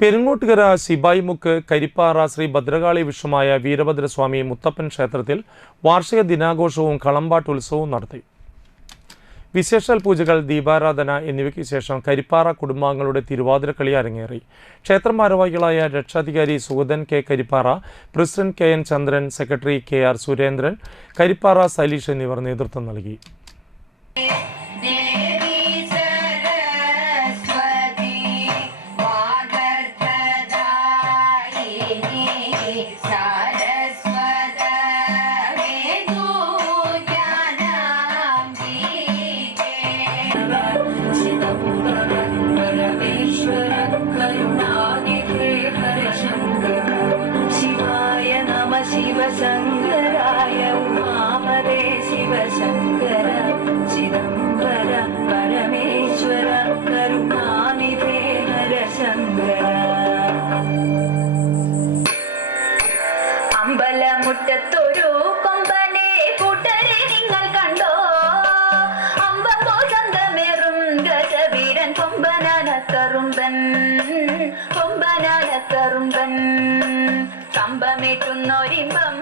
പെരുങ്ങോട്ടുകര ശിബായിമുക്ക് കരിപ്പാറ ശ്രീ ഭദ്രകാളി വിഷുമായ വീരഭദ്രസ്വാമി മുത്തപ്പൻ ക്ഷേത്രത്തിൽ വാർഷിക ദിനാഘോഷവും കളമ്പാട്ട് ഉത്സവവും നടത്തി. വിശേഷാൽ പൂജകൾ, ദീപാരാധന എന്നിവയ്ക്ക് ശേഷം കരിപ്പാറ കുടുംബാംഗങ്ങളുടെ തിരുവാതിരക്കളി അരങ്ങേറി. ക്ഷേത്രം ഭാരവാഹികളായ രക്ഷാധികാരി Sugathan K Karippara, president K N Chandran, secretary K R Surendran, Karippara Saleesh എന്നിവർ നേതൃത്വം നൽകി. ശിവശങ്കരായ ഉമാപദേ ശിവശങ്കര ചിദംബര പരമേശ്വര കരുണാനിധേ ഹരശങ്കര. അമ്പലമുറ്റത്തൊരു കൊമ്പനെ കൂട്ടരെ നിങ്ങൾ കണ്ടോ? അമ്പോ ചന്തമേറും ഗജവീരൻ കൊമ്പനാന കറുമ്പൻ, കൊമ്പനാന കറുമ്പൻ. കമ്പമേറ്റുന്നൊരിമ്പം